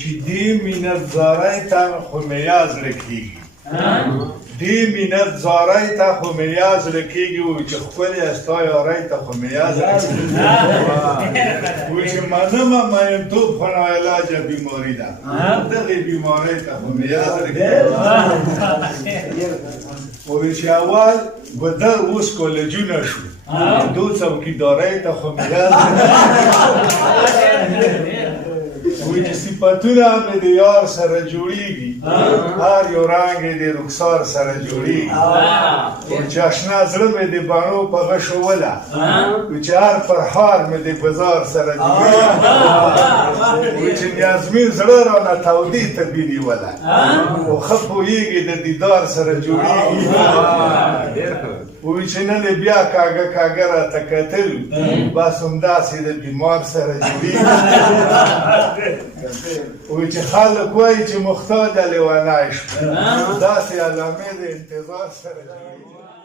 چې دې مینت زارۍ ته خو مې یاد زړه کېږي دې مینت زارۍ ته خو مې یاد زړه کېږي وایي چې ښکلې ستا یارۍ ته خو مې یاد زړه کېږي وایي چې منمه مینتوب خو ناعلاجه بیماري ده دغې بیمارۍ ته خو مې یاد زړه کېږي وایي چې اول ګودر اوس کالجونه شو دو څوکیدارۍ ته خو مې یاد وایي چې صفتونه مې د یار سره جوړېږي هر یو رنګ یې د رخسار سره جوړېږي وایي چې اشنا زړه مې د بڼو په غشو وله وایي چې هر پرهار مې د بازار سره جوړېږي وایي چې نیازمین زړه رانه تودې ته بېنیوله خو ښه پوهېږي د دیدار سره جوړېږي وایي چې نن یې بیا کاږه کاږه راته کتل بس همداسې د بیمار سره جوړېږي وایي چې خلک وایي چې محتاجه لیونی شو داسې علامې د انتظار سره جوړېږي